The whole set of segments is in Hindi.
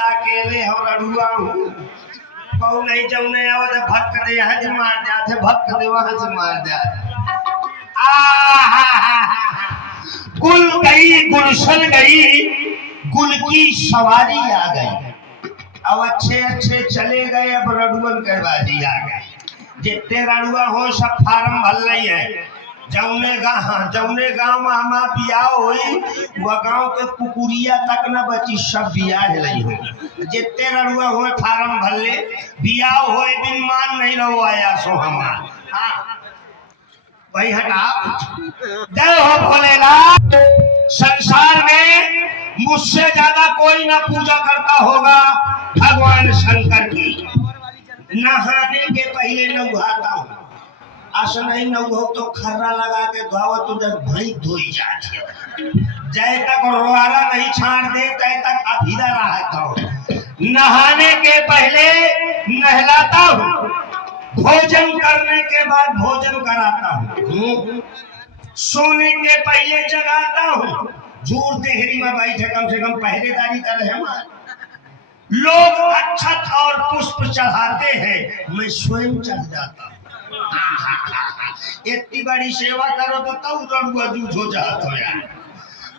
अकेले हम रड़ुआ हूँ कौ नहीं जाऊ नहीं आवत भक्त दे यहाँ से मार जाते भक्त दे वहाँ से मार जाते गुल गई गुलशन गई गुल की सवारी आ गई अब अच्छे अच्छे चले गए अब रड़ुअन के बाजी आ गए जितने रड़ुआ हो सब फार्म भर रही है जौने गांव में हमा बियाह हुई वह गांव के कुकुरिया तक न बची सब बियाह नहीं हुई जितने रड़ुआ हुए फार्म भर ले बियाह हुए बिन मान नहीं रहो आया सो हमार वही हटा जय हो भोलेनाथ संसार में मुझसे ज्यादा कोई ना पूजा करता होगा भगवान शंकर की नहाने के पहले नहाता हूँ आस नहीं नहो तो खर्रा लगा के धोवा तो जब भई धोई जाती जय तक रोवाला नहीं छाड़ दे तय तक अधीरा रहता हूँ नहाने के पहले नहलाता हूँ भोजन करने के बाद भोजन कराता हूँ सोने के पहले जगाता हूँ झूठ देहरी में बैठे कम से कम पहरेदारी कर रहे हैं लोग अक्षत और पुष्प चढ़ाते हैं मैं स्वयं चढ़ जाता हूँ इतनी बड़ी सेवा करो तो तब रड़ुआ दूध हो जाता है यार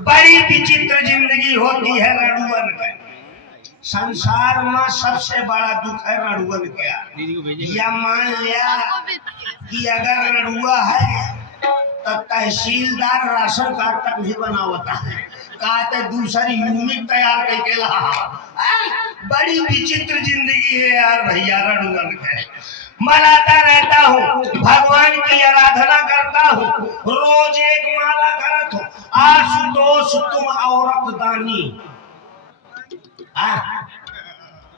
बड़ी विचित्र जिंदगी होती है रड़ुअन की संसार में सबसे बड़ा दुख है रड़ुअन का या मान लिया कि अगर रड़ुआ है तो तहसीलदार राशन कार्ड तक नहीं बना होता है कहते दूसरी यूनिट तैयार करके ला बड़ी विचित्र जिंदगी है यार भैया रड़ुअन का मनाता रहता हूँ भगवान की आराधना करता हूँ रोज एक माला करत हूँ आशुतोष तुम औरत दानी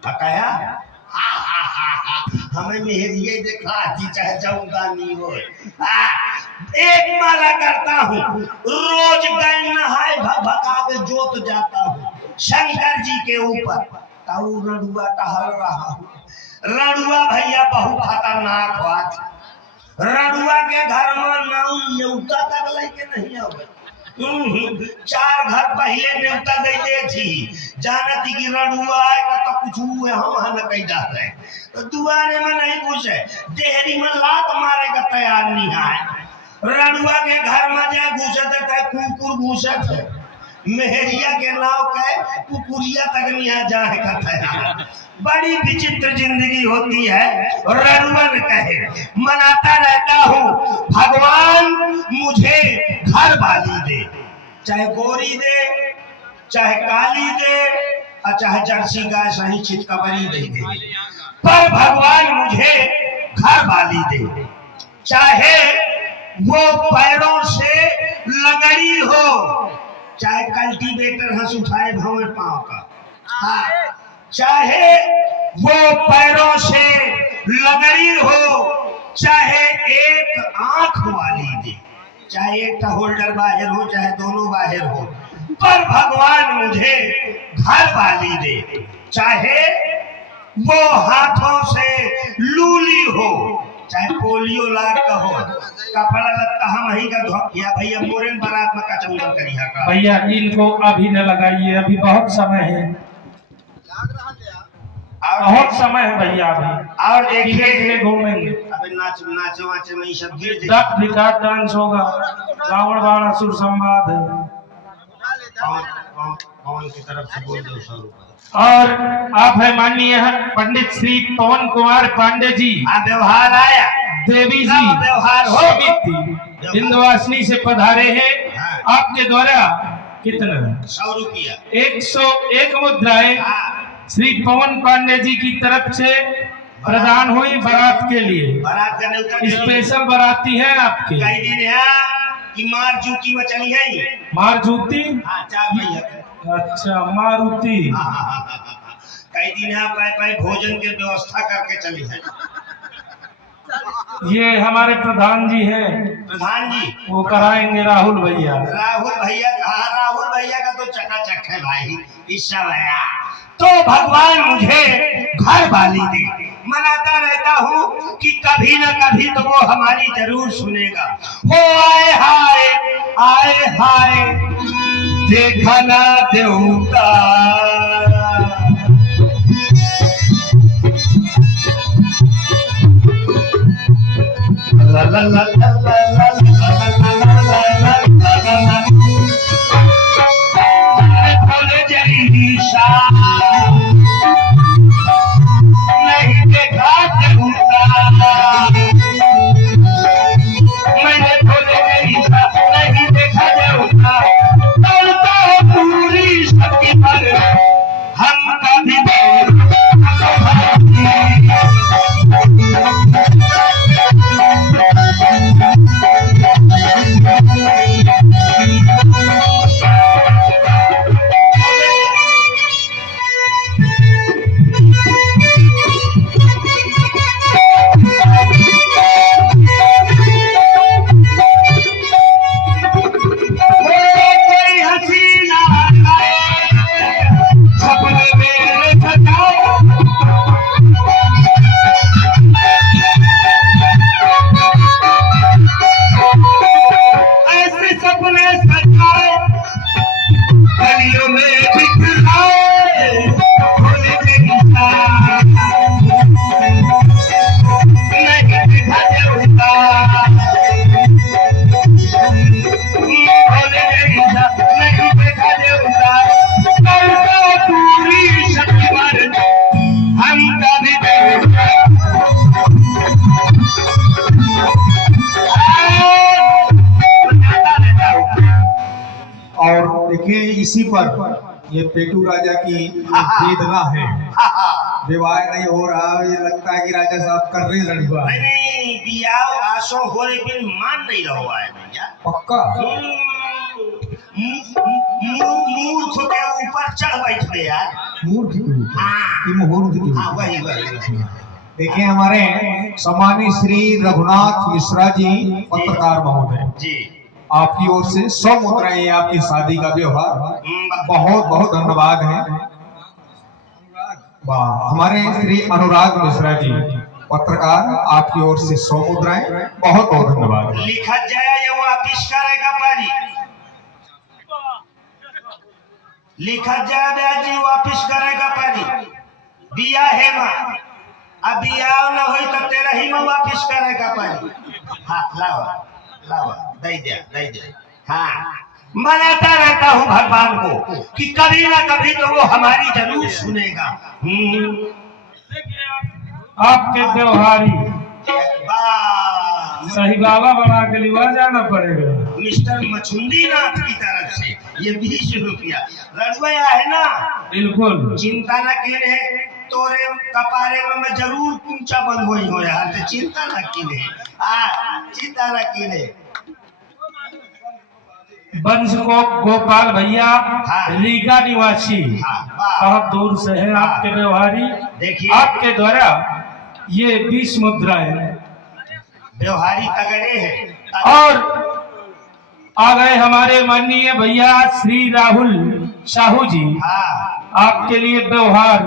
बताया हमें मेहरिए देखा जी चाहे जाऊँ दानी हो एक माला करता हूँ रोज गए नहाए भगा के जोत जाता हूँ शंकर जी के ऊपर ताऊ रड़ुआ टहल रहा हूँ रड़ुआ भैया बहुत खतरनाक बात रड़ुआ के घर में नाउ न्योता तक लेके नहीं आवे 4 घर पहले न्योता देते थी जानती कि रड़ुआ आएगा तो कुछ हुए हम न कही जाते हैं तो दुआरे में नहीं घुसे देहरी में लात मारेगा तैयार नहीं आए रड़ुआ के घर में जाए घुसे थे कुकुर घुसे थे मेहरिया के नाव के कुकुरिया तक नहीं जाए का बड़ी विचित्र जिंदगी होती है रड़ुअन कहे मनाता रहता हूँ भगवान मुझे घर वाली दे चाहे गोरी दे चाहे काली दे और चाहे जर्सी गाय सही चितकबरी दे पर भगवान मुझे घर वाली दे चाहे वो पैरों से लगड़ी हो चाहे कल्टीवेटर हंस उठाए भवे पांव का हाँ चाहे वो पैरों से लगड़ी हो चाहे एक आंख वाली दे चाहे एक होल्डर बाहर हो चाहे दोनों बाहर हो पर भगवान मुझे घर वाली दे चाहे वो हाथों से लूली हो चाहे पोलियो लाग का हो कपड़ा लगता हम ही का धोखिया भैया मोरन बारात में का चंगल करिया का भैया इनको अभी न लगाइए अभी बहुत समय है बहुत समय है भैया अभी और देखिए घूमेंगे अभी नाचे वाचे में सब गिर जाए रिकॉर्ड डांस होगा रावण बाण असुर संवाद पवन की तरफ से बोल दो 100 रुपए और आप है माननीय पंडित श्री पवन कुमार पांडे जी व्यवहार आया देवी जी व्यवहार हो इंदवासिनी से पधारे हैं आपके द्वारा कितना 100 रुपया 101 मुद्राएं श्री पवन पांडे जी की तरफ से प्रदान हुई बारात के लिए बारात करने स्पेशल बाराती है आपके कई दिन है कि मार जूती में चली गई मार जूती भैया अच्छा मारुति कई दिन है पाए भोजन की व्यवस्था करके चली है ये हमारे प्रधान जी हैं प्रधान जी वो कराएंगे राहुल भैया राहुल भैया का तो चकाचक है भाई इस समय तो भगवान मुझे घर वाली दे मनाता रहता हूँ कि कभी न कभी तो वो हमारी जरूर सुनेगा हो आए हाय देखा ना देवता नहीं देखा मैंने खोले नहीं देखा जाऊंगा पूरी शक्ति पर हम कभी इसी पर ये पेटू राजा की वेदना है। विवाह नहीं हो रहा, ये लगता है कि राजा साहब कर रहे रणवा। नहीं बियाह आशो हो लेकिन मान नहीं रहा है भैया। पक्का मूर्ख के ऊपर चढ़ बैठे यार। मूर्ख की मुहूर्त की। हाँ वही वही। देखिए हमारे सम्मानित श्री रघुनाथ मिश्रा जी पत्रकार महोदय जी, आपकी ओर से 100 मुद्राएं आपकी शादी का व्यवहार बहुत बहुत धन्यवाद है। वाह, हमारे श्री अनुराग मिश्रा जी पत्रकार आपकी ओर से 100 मुद्राएं बहुत बहुत धन्यवाद। लिखा जाए ये वापिस करेगा पारी, लिखा जाए जी वापिस करेगा पारी। बिया है माँ अब बिया न हो तो तेरा ही में वापिस करेगा पारी। हाँ लाओ लाओ दे दे। हाँ मनाता रहता हूँ भगवान को कि कभी ना कभी तो वो हमारी जरूर सुनेगा। आपके व्यवहारी सही बाबा बना के लिवा जाना पड़ेगा। मिस्टर मछुंदी नाथ की तरफ से ये 20 रुपया रड़ुआ है ना। बिल्कुल चिंता न कीने, तोरे कपारे में मैं जरूर पूंछा बंद हुई हो यार, तो चिंता न कीने। चिंता न कीने। वंश को गोपाल भैया हाँ। रीगा निवासी बहुत दूर से है आपके व्यवहारी। देखिए आपके द्वारा ये 20 मुद्राएं व्यवहारी तगड़े हैं। और आ गए हमारे माननीय भैया श्री राहुल साहू जी। हाँ आपके लिए व्यवहार,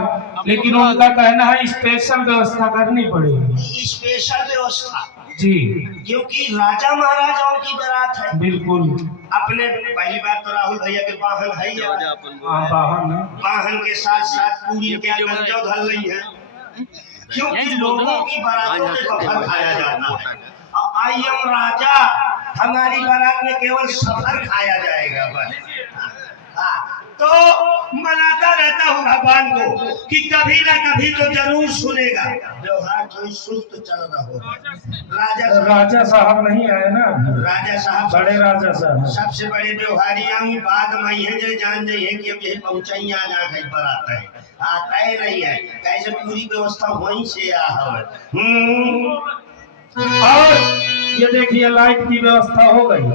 लेकिन उनका कहना है स्पेशल व्यवस्था करनी पड़ेगी। स्पेशल व्यवस्था जी, क्योंकि राजा महाराजाओं की बारात है। बिल्कुल। अपने पहली बात तो राहुल भैया के वाहन है ही है। वाहन के साथ साथ पूरी क्या गंजो धर रही है, क्योंकि लोगों की बारातों में सफर खाया जाता है। और आई एम राजा, हमारी बारात में केवल सफर खाया जाएगा बस। तो मनाता रहता हूँ भगवान को कि कभी ना कभी तो जरूर सुनेगा। व्यवहार थोड़ी सुस्त चल रहा होगा। राजा साहब नहीं आए ना, राजा साहब बड़े राजा साहब सबसे बड़े व्यवहारी आऊँ बाद में है जो जान जाइए कि अब यही पहुंचाई आ जा कहीं पर आता है, आता ही नहीं है। कैसे पूरी व्यवस्था वहीं से आ है। और ये देखिए लाइट की व्यवस्था हो गई। हो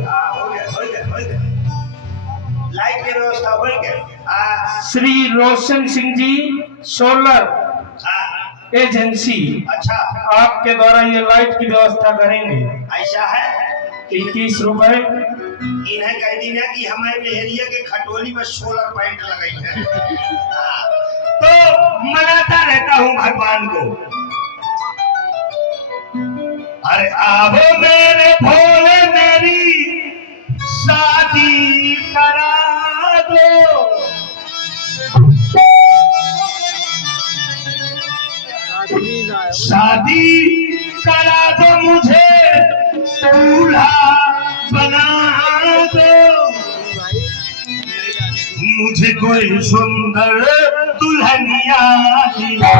गया। लाइट की व्यवस्था हो गई। श्री रोशन सिंह जी सोलर एजेंसी, अच्छा आपके द्वारा ये लाइट की व्यवस्था करेंगे। ऐसा है 21 रुपए। इन्हें कह दी ना कि हमारे मेहरिया के खटोली में सोलर पैंट लगाई है। तो मनाता रहता हूँ भगवान को, अरे आओ मेरे भोले मेरी शादी करा दो। शादी करा दो मुझे दूल्हा बना दो, मुझे कोई सुंदर दुल्हनिया दिला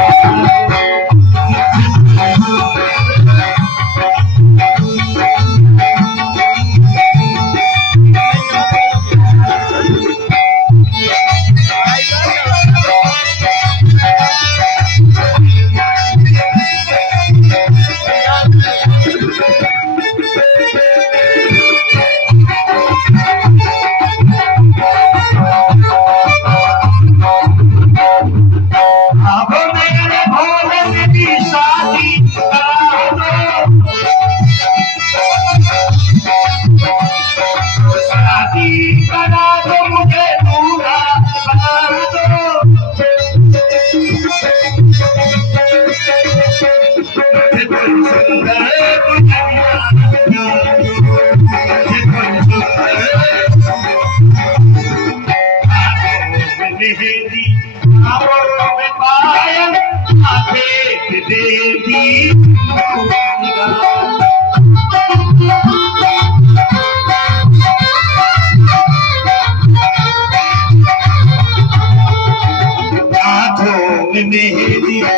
मेहंदी